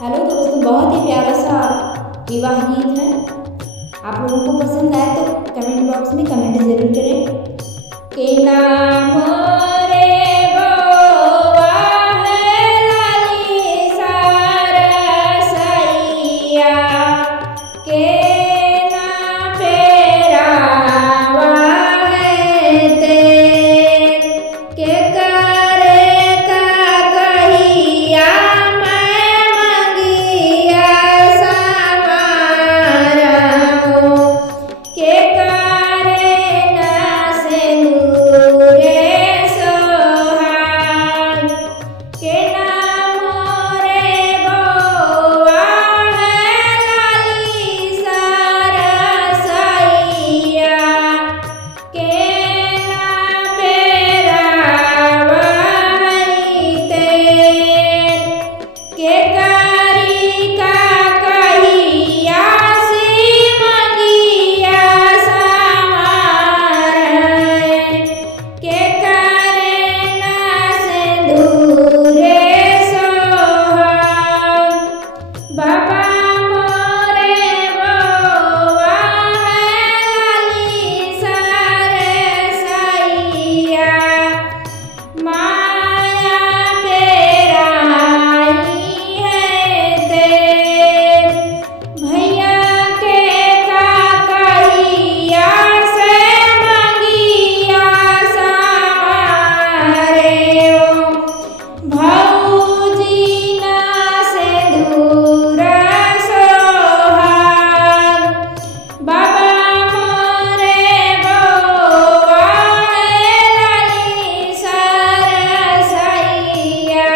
Hello दोस्तों, बहुत ही प्यारा सा विवाह गीत है। आप लोगों को पसंद आए तो कमेंट बॉक्स में कमेंट जरूर करें। के नाम रे बउआ है लाली सारा सैया, के ना फेरावा है तेल, के करे का कहिया के करे न सिंदूरे सोहाग, के नाम रे बउआ है लाली सारा सैया, के ना फेरावा है तेल, के करी का कहिया के करे न सिंदूरे सोहाग। बाबा मोरे बउआ है लाली सारे सैया, माया फेराई है तेल, भैया के का कहिया से मंगिया भौजी ना सिंदूर सोहाग। बाबा मोरे बउआ है लाली सारा सैया,